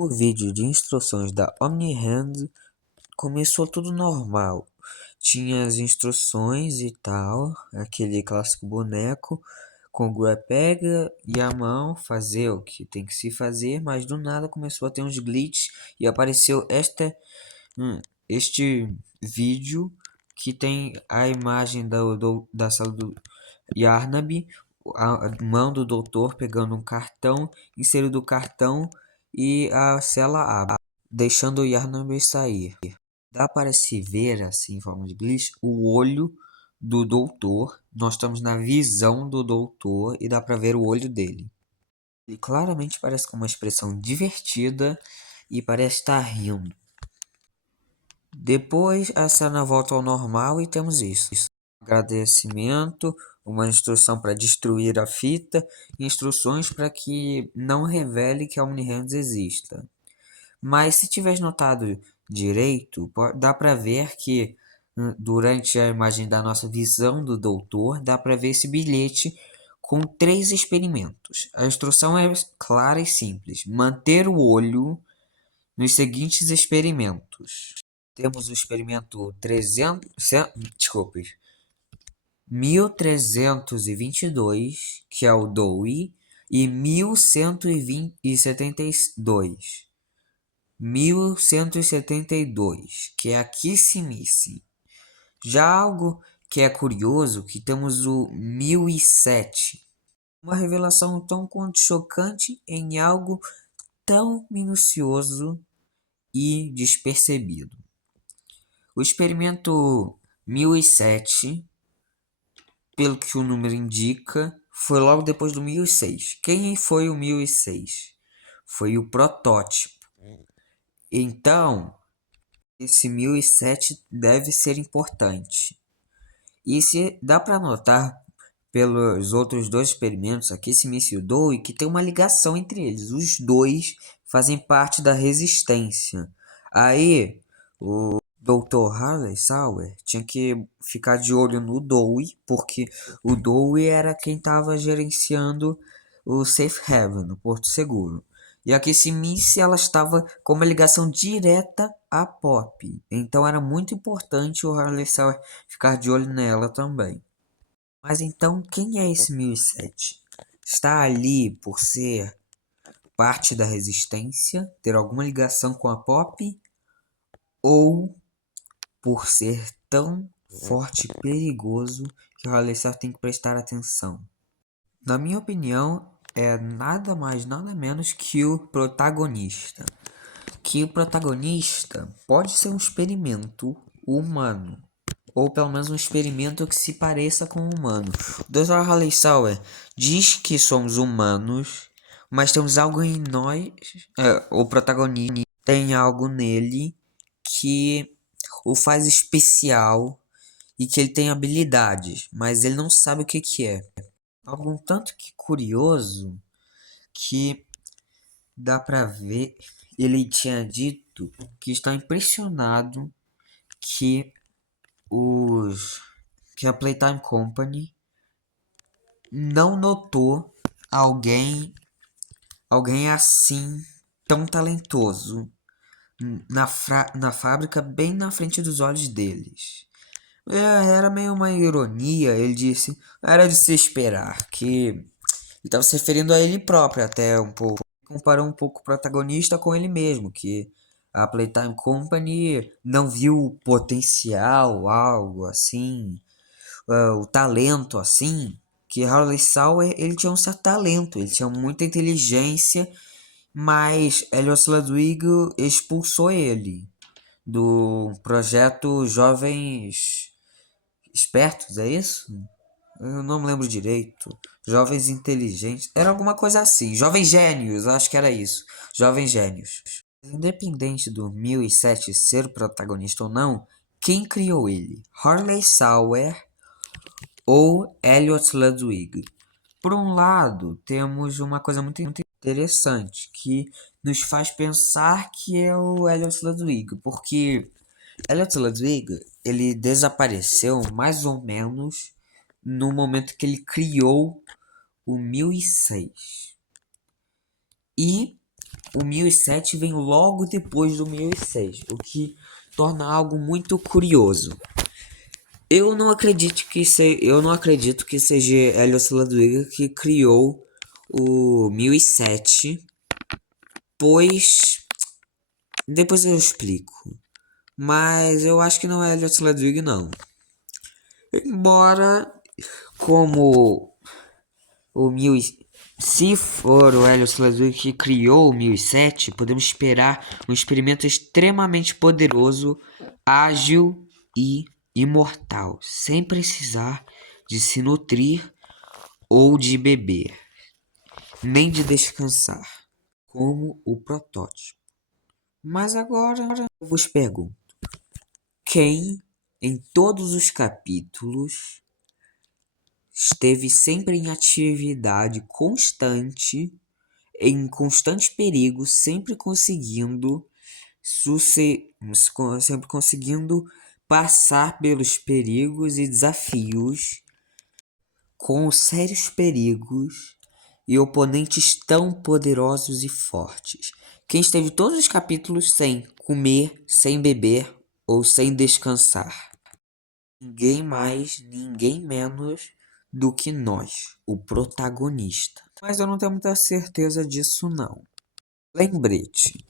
O vídeo de instruções da OmniHand começou tudo normal. Tinha as instruções e tal, aquele clássico boneco com o Gue pega e a mão fazer o que tem que se fazer, mas do nada começou a ter uns glitches e apareceu este vídeo que tem a imagem da sala do Yarnaby, a mão do doutor pegando um cartão, inserindo o cartão e a cela abre, deixando o Yarnaby sair. Dá para se ver, assim, em forma de glitch, o olho do doutor. Nós estamos na visão do doutor e dá para ver o olho dele. Ele claramente parece com uma expressão divertida e parece estar rindo. Depois a cena volta ao normal e temos isso. Agradecimento, uma instrução para destruir a fita, instruções para que não revele que a OmniHands exista. Mas se tiver notado direito, dá para ver que durante a imagem da nossa visão do doutor, dá para ver esse bilhete com 3 experimentos. A instrução é clara e simples: manter o olho nos seguintes experimentos. Temos o experimento 1322, que é o Dewey, e 1172, que é a Kissimiss. Já algo que é curioso, que temos o 1007, uma revelação tão quanto chocante em algo tão minucioso e despercebido. O experimento 1007, pelo que o número indica, foi logo depois do 1006. Quem foi o 1006? Foi o protótipo. Então, esse 1007 deve ser importante. E se dá para notar pelos outros dois experimentos, aqui esse míssil Dewey, que tem uma ligação entre eles. Os dois fazem parte da resistência. Aí, o Dr. Harley Sauer tinha que ficar de olho no Dewey, porque o Dewey era quem estava gerenciando o Safe Haven, o Porto Seguro. E a Kissimiss, ela estava com uma ligação direta à Pop. Então era muito importante o Harley Sauer ficar de olho nela também. Mas então, quem é esse 1007? Está ali por ser parte da resistência, ter alguma ligação com a Pop, ou por ser tão forte e perigoso que o Harley tem que prestar atenção? Na minha opinião, é nada mais, nada menos que o protagonista. Que o protagonista pode ser um experimento humano, ou pelo menos um experimento que se pareça com um humano. O Dr. Harley Sauer diz que somos humanos, mas temos algo em nós, o protagonista tem algo nele que o faz especial e que ele tem habilidades, mas ele não sabe o que que é. Algo um tanto que curioso que dá pra ver, ele tinha dito que está impressionado que que a Playtime Company não notou alguém assim tão talentoso na fábrica, bem na frente dos olhos deles. Era meio uma ironia, ele disse, era de se esperar, que ele estava se referindo a ele próprio até um pouco. Comparou um pouco o protagonista com ele mesmo, que a Playtime Company não viu o potencial, algo assim, o talento assim, que Harley Sauer ele tinha um certo talento, ele tinha muita inteligência, mas Elliot Ludwig expulsou ele do projeto Jovens Espertos, é isso? Eu não me lembro direito. Jovens Inteligentes. Era alguma coisa assim. Jovens Gênios, acho que era isso. Jovens Gênios. Independente do 1007 ser o protagonista ou não, quem criou ele? Harley Sauer ou Elliot Ludwig? Por um lado, temos uma coisa muito interessante que nos faz pensar que é o Elliot Ludwig, porque Elliot Ludwig ele desapareceu mais ou menos no momento que ele criou o 1006. E o 1007 vem logo depois do 1006, o que torna algo muito curioso. Eu não acredito que seja Helios Ludwig que criou o 1007, pois depois eu explico. Mas eu acho que não é Helios Ludwig não. Embora como o se for o Helios Ludwig que criou o 1007, podemos esperar um experimento extremamente poderoso, ágil e imortal, sem precisar de se nutrir ou de beber, nem de descansar, como o protótipo. Mas agora eu vos pergunto: quem em todos os capítulos esteve sempre em atividade constante, em constante perigo, sempre conseguindo passar pelos perigos e desafios com sérios perigos e oponentes tão poderosos e fortes. Quem esteve todos os capítulos sem comer, sem beber ou sem descansar. Ninguém mais, ninguém menos do que nós, o protagonista. Mas eu não tenho muita certeza disso não. Lembrete.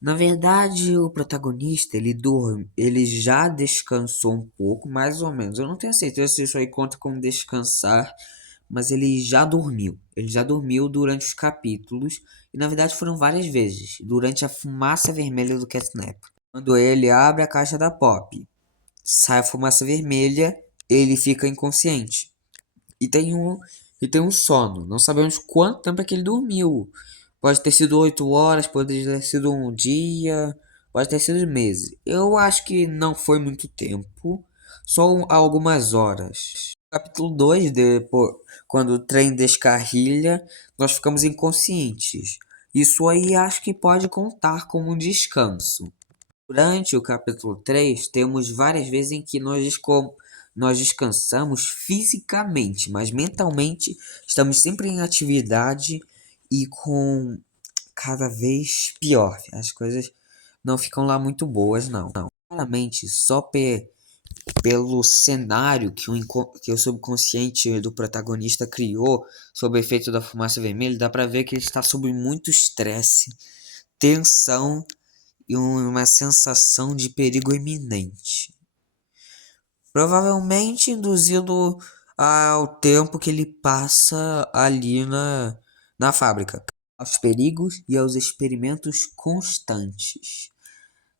Na verdade, o protagonista, ele já descansou um pouco, mais ou menos. Eu não tenho certeza se isso aí conta como descansar, mas ele já dormiu. Ele já dormiu durante os capítulos, e na verdade foram várias vezes, durante a fumaça vermelha do Catnap. Quando ele abre a caixa da Pop, sai a fumaça vermelha, ele fica inconsciente. E tem um sono. Não sabemos quanto tempo é que ele dormiu. Pode ter sido 8 horas, pode ter sido um dia, pode ter sido meses. Eu acho que não foi muito tempo, só algumas horas. Capítulo 2, depois, quando o trem descarrilha, nós ficamos inconscientes. Isso aí acho que pode contar como um descanso. Durante o capítulo 3, temos várias vezes em que nós descansamos fisicamente, mas mentalmente estamos sempre em atividade e com cada vez pior. As coisas não ficam lá muito boas, não. Claramente, pelo cenário que o subconsciente do protagonista criou sob o efeito da fumaça vermelha, dá pra ver que ele está sob muito estresse, tensão e uma sensação de perigo iminente. Provavelmente induzido ao tempo que ele passa ali na fábrica, aos perigos e aos experimentos constantes,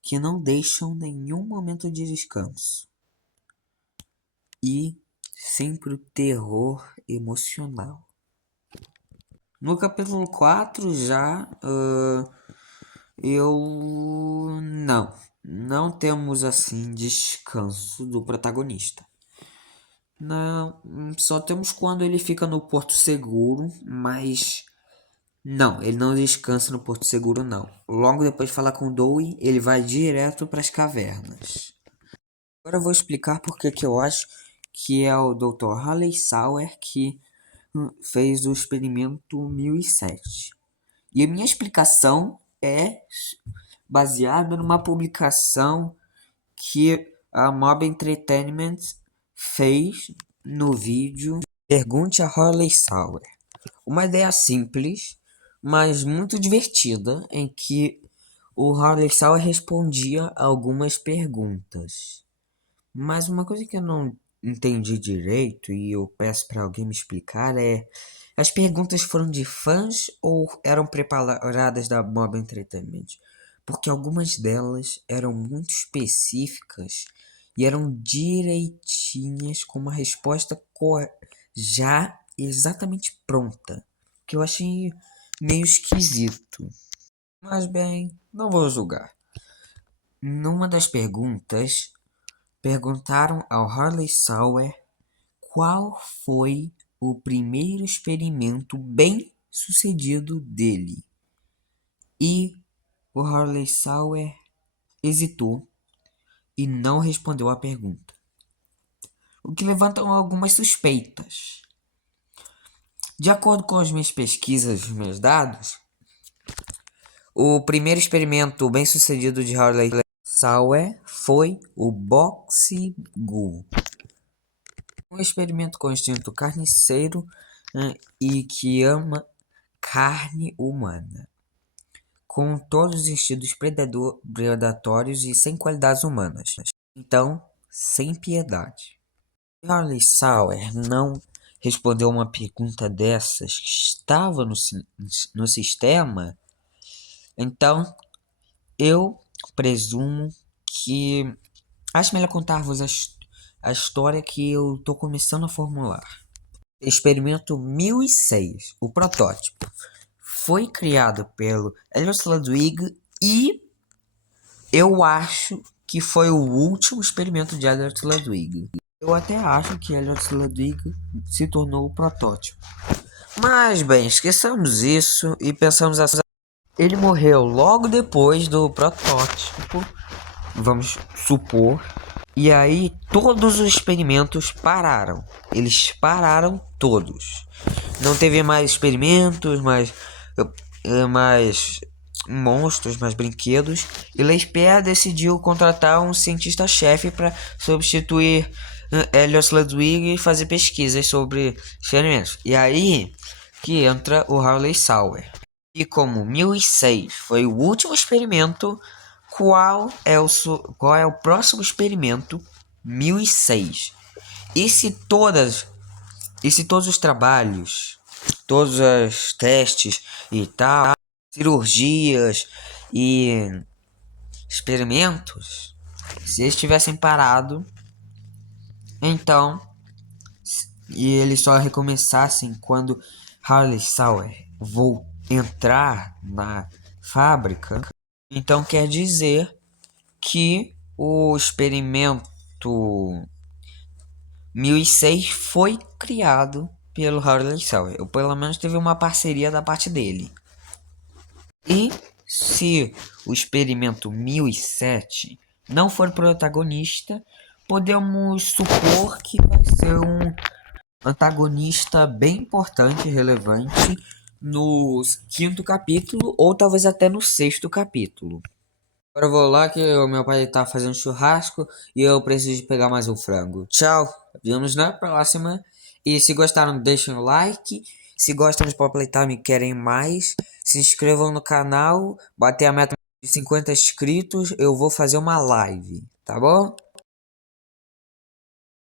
que não deixam nenhum momento de descanso. E sempre o terror emocional. No capítulo 4 já eu não temos assim descanso do protagonista. Não, só temos quando ele fica no Porto Seguro, mas não, ele não descansa no Porto Seguro não. Logo depois de falar com o Dewey, ele vai direto para as cavernas. Agora eu vou explicar porque que eu acho que é o Dr. Halley Sauer que fez o experimento 1007. E a minha explicação é baseada numa publicação que a Mob Entertainment fez no vídeo Pergunte a Harley Sauer. Uma ideia simples, mas muito divertida, em que o Harley Sauer respondia algumas perguntas. Mas uma coisa que eu não entendi direito e eu peço para alguém me explicar é: as perguntas foram de fãs ou eram preparadas da Mob Entertainment? Porque algumas delas eram muito específicas e eram direitinhas com uma resposta já exatamente pronta, que eu achei meio esquisito. Mas bem, não vou julgar. Numa das perguntas, perguntaram ao Harley Sauer qual foi o primeiro experimento bem sucedido dele. E o Harley Sauer hesitou e não respondeu à pergunta, o que levanta algumas suspeitas. De acordo com as minhas pesquisas, os meus dados, O primeiro experimento bem sucedido de Harley Sauer foi o Boxigu. Um experimento com instinto carniceiro e que ama carne humana, com todos os instintos predatórios e sem qualidades humanas. Então, sem piedade. Harley Sauer não respondeu uma pergunta dessas que estava no sistema, então eu presumo que acho melhor contar-vos a história que eu estou começando a formular. Experimento 1006, o protótipo, foi criado pelo Elliot Ludwig e eu acho que foi o último experimento de Elliot Ludwig. Eu até acho que Elliot Ludwig se tornou o protótipo. Mas bem, esqueçamos isso e pensamos assim. Ele morreu logo depois do protótipo, vamos supor. E aí todos os experimentos pararam. Eles pararam todos. Não teve mais experimentos, mais monstros, mais brinquedos. E Leisper decidiu contratar um cientista-chefe para substituir Elliot Ludwig e fazer pesquisas sobre experimentos. E aí que entra o Harley Sauer. E como 1006 foi o último experimento, qual é o próximo experimento 1006? E se todos os trabalhos, todos os testes e tal, cirurgias e experimentos, se eles tivessem parado, então, e eles só recomeçassem quando Harley Sauer entrar na fábrica, então quer dizer que o experimento 1006 foi criado pelo Harley Sauer, ou pelo menos teve uma parceria da parte dele. E se o experimento 1007 não for protagonista, podemos supor que vai ser um antagonista bem importante e relevante no quinto capítulo, ou talvez até no sexto capítulo. Agora eu vou lá que o meu pai tá fazendo churrasco e eu preciso pegar mais um frango. Tchau, vemos na próxima. E se gostaram, deixem o like. Se gostam de Pop Playtime e querem mais, se inscrevam no canal. Bater a meta de 50 inscritos, eu vou fazer uma live, tá bom?